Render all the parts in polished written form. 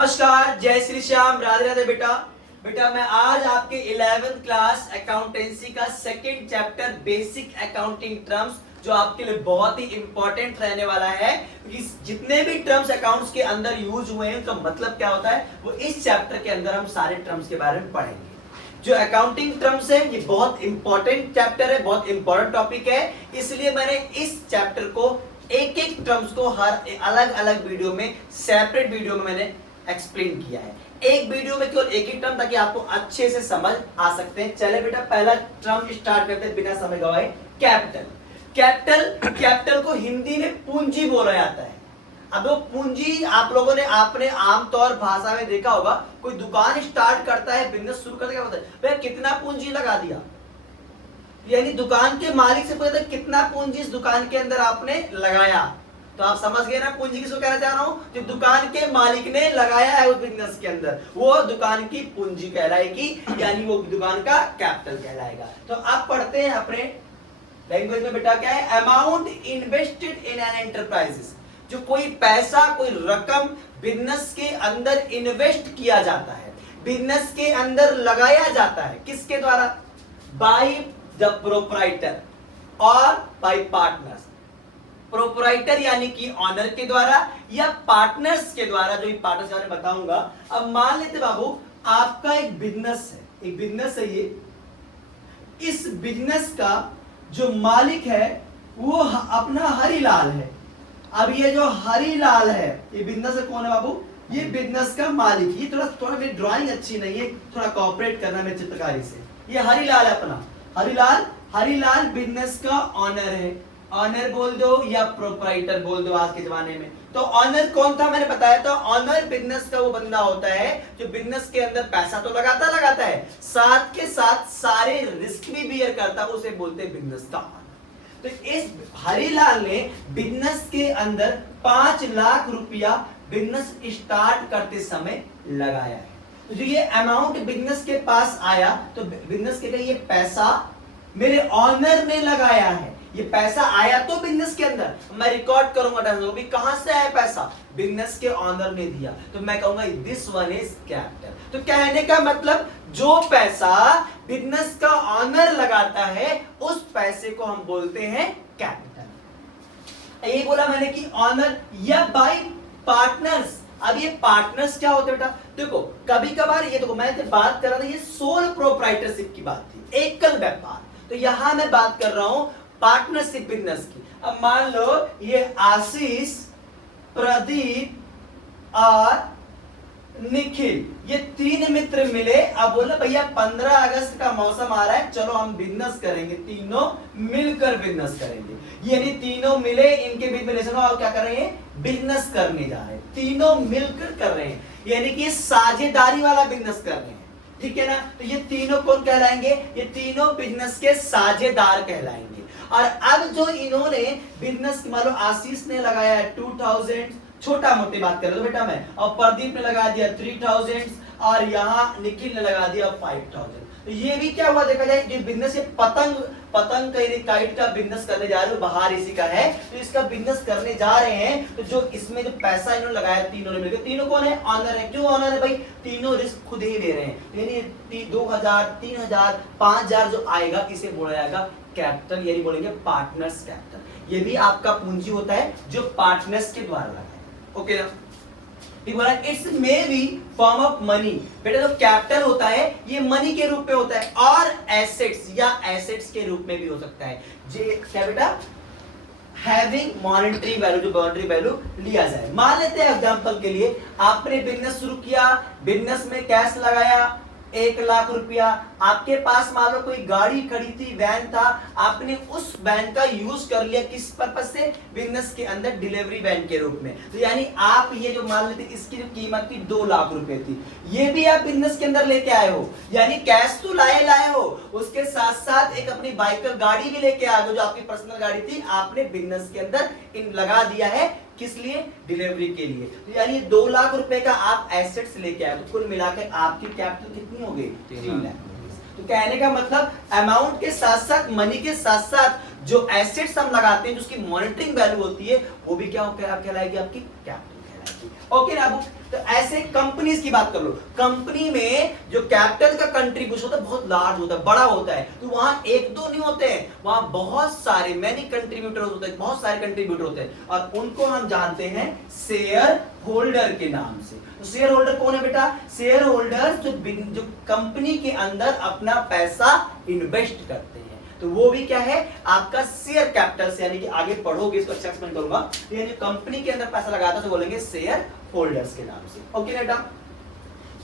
नमस्कार, जय श्री श्याम, राधे राधे बेटा मैं आज आपके 11th क्लास अकाउंटेंसी का second chapter basic accounting terms जो आपके लिए बहुत ही इंपॉर्टेंट रहने वाला है। जितने भी टर्म्स अकाउंट्स के अंदर यूज हुए हैं उनका मतलब क्या होता है वो इस चैप्टर के अंदर हम सारे टर्म्स के बारे में पढ़ेंगे। जो अकाउंटिंग टर्म्स है ये बहुत इंपॉर्टेंट चैप्टर है, बहुत इंपॉर्टेंट टॉपिक है, इसलिए मैंने इस चैप्टर को एक एक टर्म्स को हर अलग अलग वीडियो में सेपरेट वीडियो में मैंने एक्सप्लेन किया है। एक वीडियो में केवल एक ही टर्म ताकि आपको अच्छे से समझ आ सकते हैं। चले बेटा पहला टर्म स्टार्ट करते हैं बिना समय गवाए। कैपिटल को हिंदी में पूंजी बोला जाता है। अब वो पूंजी आप लोगों ने आपने आमतौर भाषा में देखा होगा, कोई दुकान स्टार्ट करता है, बिजनेस शुरू करता है, क्या होता है भैया कितना पूंजी लगा दिया, यानी दुकान के मालिक से पूछता है कितना पूंजी इस दुकान के अंदर आपने लगाया। तो आप समझ गए ना पूंजी किसको कहना चाह रहा हूं, जो दुकान के मालिक ने लगाया है उस बिजनेस के अंदर वो दुकान की पूंजी कहलाएगी, यानी वो दुकान का कैपिटल कहलाएगा। तो आप पढ़ते हैं अपने लैंग्वेज में बेटा क्या है, amount invested in an enterprises, जो कोई पैसा कोई रकम बिजनेस के अंदर इन्वेस्ट किया जाता है, बिजनेस के अंदर लगाया जाता है, किसके द्वारा, बाय द प्रोप्राइटर और बाय पार्टनर्स। प्रोप्राइटर यानी कि ऑनर के द्वारा या पार्टनर्स के द्वारा, जो पार्टनर्स के बारे में बताऊंगा। अब मान लेते बाबू आपका एक बिजनेस है ये, इस बिजनेस का जो मालिक है वो अपना हरिलाल है। अब ये जो हरिलाल है ये बिजनेस का कौन है बाबू, ये बिजनेस का मालिक। ये थोड़ा मेरी ड्राइंग अच्छी नहीं है, थोड़ा कोऑपरेट करना मेरी चित्रकारी से। ये हरिलाल है अपना, हरिलाल बिजनेस का ऑनर है, ऑनर बोल दो या प्रोप्राइटर बोल दो आज के जमाने में। तो ऑनर कौन था मैंने बताया था, ऑनर बिजनेस का वो बंदा होता है जो बिजनेस के अंदर पैसा तो लगाता है, साथ के साथ सारे रिस्क भी बियर करता है, उसे बोलते हैं बिजनेस का ऑनर। तो इस हरिलाल ने बिजनेस के अंदर 5 लाख रुपया बिजनेस स्टार्ट करते समय लगाया है। तो जो ये अमाउंट बिजनेस के पास आया तो बिजनेस के लिए ये पैसा मेरे ऑनर ने लगाया है। ये पैसा आया तो बिजनेस के अंदर, मैं रिकॉर्ड करूंगा भी कहां से आया पैसा, बिजनेस के ऑनर ने दिया, तो मैं कहूंगा दिस वन इज कैपिटल। तो कहने का मतलब जो पैसा बिजनेस का ऑनर लगाता है उस पैसे को हम बोलते हैं कैपिटल। ये बोला मैंने कि ऑनर या बाय पार्टनर्स। अब ये पार्टनर्स क्या होते हैं बेटा, देखो कभी कभार ये देखो मैं बात कर रहा था ये सोल प्रोप्राइटरशिप की बात थी, एकल व्यापार। तो यहां मैं बात कर रहा हूं पार्टनरशिप बिजनेस की। अब मान लो ये आशीष, प्रदीप और निखिल ये 3 मित्र मिले। अब बोले भैया 15 अगस्त का मौसम आ रहा है, चलो हम बिजनेस करेंगे, तीनों मिलकर बिजनेस करेंगे। यानी तीनों मिले, इनके बीच में रिलेशन और क्या कर रहे हैं, बिजनेस करने जा रहे हैं, तीनों मिलकर कर रहे हैं, यानी कि साझेदारी वाला बिजनेस कर रहे हैं, ठीक है ना। तो ये तीनों कौन कहलाएंगे, ये तीनों बिजनेस के साझेदार कहलाएंगे। और अब जो इन्होंने बिजनेस मान लो आशीष ने लगाया है 2000, छोटा मोटी बात कर रहा हूं बेटा मैं, और प्रदीप ने लगा दिया 3000 और यहाँ निखिल ने लगा दिया 5000। तो ये भी क्या हुआ देखा जाए, ये बिजनेस ये पतंग काइट का बिजनेस करने जा रहे हो, बाहर इसी का है, तो इसका बिजनेस करने जा रहे हैं। तो जो इसमें जो पैसा इन्होंने लगाया तीनों ने मिलकर, तीनों कौन है, ऑनर है। क्यों ऑनर है भाई, तीनों रिस्क खुद ही ले रहे हैं, यानी 2000, 3000, 5000 जो आएगा इसे बोला जाएगा कैपिटल, यानी बोलेंगे पार्टनर्स कैपिटल। ये भी आपका पूंजी होता है जो पार्टनर्स के द्वारा लगाया, ओके ना। बोला it's may be form of money. बेटा जो कैपिटल होता है ये मनी के रूप में होता है और एसेट्स या एसेट्स के रूप में भी हो सकता है। क्या बेटा, हैविंग मॉनेटरी वैल्यू, जो मॉनेटरी वैल्यू लिया जाए। मान लेते हैं एग्जांपल के लिए आपने बिजनेस शुरू किया, बिजनेस में कैश लगाया 1 लाख रुपया, आपके पास मान लो कोई गाड़ी खड़ी थी, वैन था, आपने उस वैन का यूज कर लिया किस पर्पस से, बिजनेस के अंदर डिलीवरी वैन के रूप में। तो यानी आप ये जो मान लेते इसकी जो कीमत थी 2 लाख रुपए थी, ये भी आप बिजनेस के अंदर लेके आए हो, यानी कैश तो लाए हो, उसके साथ साथ एक अपनी बाइकर गाड़ी भी लेके आ गए जो आपकी पर्सनल गाड़ी थी, आपने बिजनेस के अंदर लगा दिया है, किस लिए, डिलीवरी के लिए। तो यानी 2 लाख रुपए का आप एसेट्स लेके आए, तो कुल मिलाकर आपकी कैपिटल कितनी हो गई, 3 लाख। तो कहने का मतलब अमाउंट के साथ साथ मनी के साथ साथ जो एसेट्स हम लगाते हैं जो उसकी मॉनिटरिंग वैल्यू होती है वो भी क्या कहलाएगी, आपकी कैपिटल। कहलाएगी। ओके ना अब, तो ऐसे कंपनीज की बात कर लो, कंपनी में जो कैपिटल का कंट्रीब्यूशन होता है बहुत लार्ज होता है, बड़ा होता है, तो वहां एक दो नहीं होते हैं, वहां बहुत सारे मैनी कंट्रीब्यूटर होते हैं, बहुत सारे कंट्रीब्यूटर होते हैं, और उनको हम जानते हैं शेयर होल्डर के नाम से। तो शेयर होल्डर कौन है बेटा? शेयर होल्डर जो कंपनी के अंदर अपना पैसा इन्वेस्ट करते हैं, तो वो भी क्या है आपका शेयर कैपिटल से, यानी कि आगे पढ़ोगे इसको अच्छा एक्सप्लेन करूंगा, ये जो कंपनी के अंदर पैसा लगाता है तो बोलेंगे शेयर होल्डर्स के नाम से। ओके बेटा,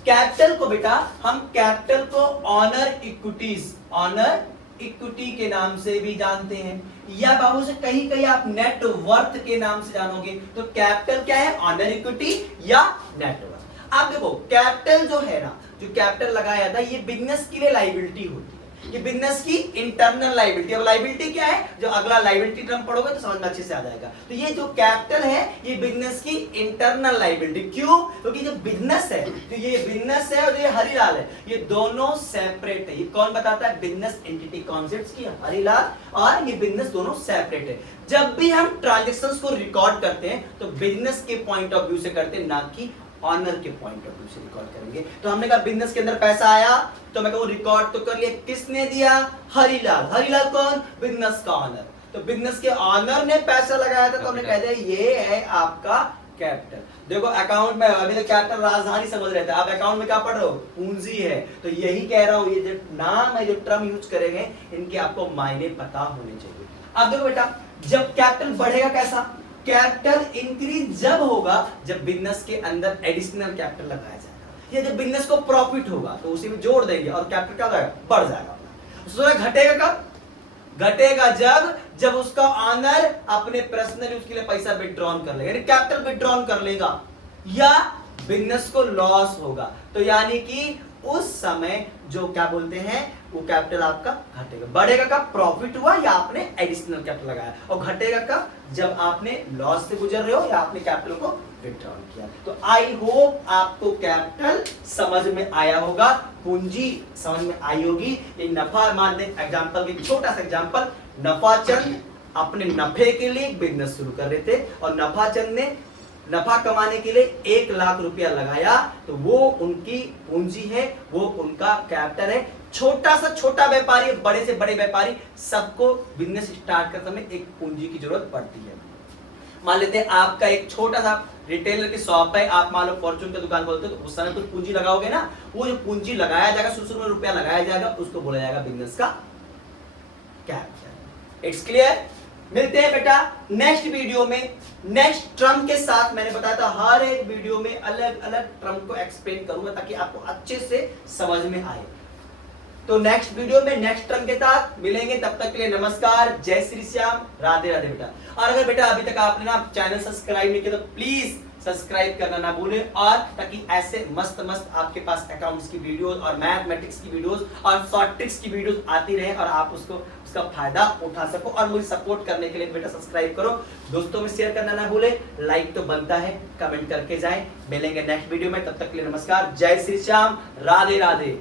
कैपिटल को बेटा हम कैपिटल को ऑनर इक्विटीज, ऑनर इक्विटी के नाम से भी जानते हैं, या बाबू से कहीं कहीं आप नेट वर्थ के नाम से जानोगे। तो कैपिटल क्या है? ऑनर इक्विटी या नेट वर्थ। आप देखो कैपिटल जो है ना, जो कैपिटल लगाया था ये बिजनेस के लिए लायबिलिटी होती है, ये बिजनेस की इंटरनल लायबिलिटी। अब लायबिलिटी क्या है? जो अगला लायबिलिटी टर्म पढ़ोगे तो समझ में अच्छे से आ जाएगा। तो ये जो कैपिटल है ये बिजनेस की इंटरनल लायबिलिटी। क्यों? क्योंकि जो बिजनेस है, तो ये बिजनेस है और ये हरिलाल है, ये दोनों सेपरेट है। ये कौन बताता है? बिजनेस एंटिटी कॉन्सेप्ट्स की हरिलाल, और ये बिजनेस दोनों सेपरेट है। जब भी हम ट्रांजैक्शंस को रिकॉर्ड करते हैं तो बिजनेस के पॉइंट ऑफ व्यू से करते हैं, ना कि ऑनर के पॉइंट ऑफ व्यू से रिकॉर्ड करेंगे। तो हमने कहा बिजनेस के अंदर पैसा आया तो मैं कहूं रिकॉर्ड तो कर लिया, किसने दिया? हरिलाल। हरिलाल कौन? बिजनेस का ऑनर। तो बिजनेस के ऑनर ने पैसा लगाया था तो हमने कह दिया ये है आपका कैपिटल। देखो अकाउंट में अभी तो कैपिटल राजधानी समझ रहे थे, आप अकाउंट में क्या पढ़ रहे हो? पूंजी है। तो यही कह रहा हूं, ये जो नाम है, जो टर्म यूज करेंगे, इनके आपको मायने पता होने चाहिए। अब देखो बेटा, जब कैपिटल बढ़ेगा कैसा? कैपिटल इंक्रीज जब होगा जब बिजनेस के अंदर एडिशनल कैपिटल लगाया जाएगा, या जब बिजनेस को प्रॉफिट होगा तो उसी में जोड़ देंगे और कैपिटल क्या होगा? बढ़ जाएगा। घटेगा कब? घटेगा जब उसका ऑनर अपने पर्सनल यूज के लिए पैसा विथड्रॉन कर लेगा, यानी कैपिटल विथड्रॉन कर लेगा, या बिजनेस को लॉस होगा, तो यानी कि उस समय जो क्या बोलते हैं वो कैपिटल आपका घटेगा। बढ़ेगा कब? प्रॉफिट हुआ या आपने एडिशनल कैपिटल लगाया, और घटेगा कब? जब आपने लॉस से गुजर रहे हो या आपने कैपिटल को विथड्रॉ किया। तो आई होप आपको कैपिटल समझ में आया होगा, पूंजी समझ में आई होगी। ये नफा, मान लें एग्जांपल के, छोटा सा एग्जांपल, नफाचंद अपने नफे के लिए बिजनेस शुरू कर रहे थे और नफाचंद ने नफा कमाने के लिए 1 लाख रुपया लगाया, तो वो उनकी पूंजी है, वो उनका कैपिटल है। छोटा सा छोटा व्यापारी, बड़े से बड़े व्यापारी, सबको बिजनेस स्टार्ट करते समय एक पूंजी की जरूरत पड़ती है। मान लेते हैं आपका एक छोटा सा रिटेलर की शॉप है, आप मान लो फॉर्चून की दुकान बोलते हो, तो उस समय कुछ पूंजी लगाओगे ना, वो जो पूंजी लगाया जाएगा, शुरू में रुपया लगाया जाएगा, उसको बोला जाएगा बिजनेस का कैपिटल। It's clear? मिलते हैं बेटा नेक्स्ट वीडियो में नेक्स्ट टर्म के साथ। मैंने बताया था हर एक वीडियो में अलग अलग टर्म को एक्सप्लेन करूंगा ताकि आपको अच्छे से समझ में आए। तो नेक्स्ट वीडियो में नेक्स्ट टर्म के साथ मिलेंगे, तब तक के लिए नमस्कार, जय श्री श्याम, राधे राधे बेटा। और अगर बेटा अभी तक आपने ना चैनल सब्सक्राइब नहीं किया तो प्लीज सब्सक्राइब करना ना भूलें, और ताकि ऐसे मस्त मस्त आपके पास अकाउंट्स की वीडियोस और मैथमेटिक्स की वीडियोस और शॉर्ट ट्रिक्स की वीडियोस आती रहे और आप उसका फायदा उठा सको। और मुझे सपोर्ट करने के लिए बेटा सब्सक्राइब करो, दोस्तों में शेयर करना ना भूले, लाइक तो बनता है, कमेंट करके जाएं। मिलेंगे नेक्स्ट वीडियो में, तब तक के लिए नमस्कार, जय श्री श्याम, राधे राधे।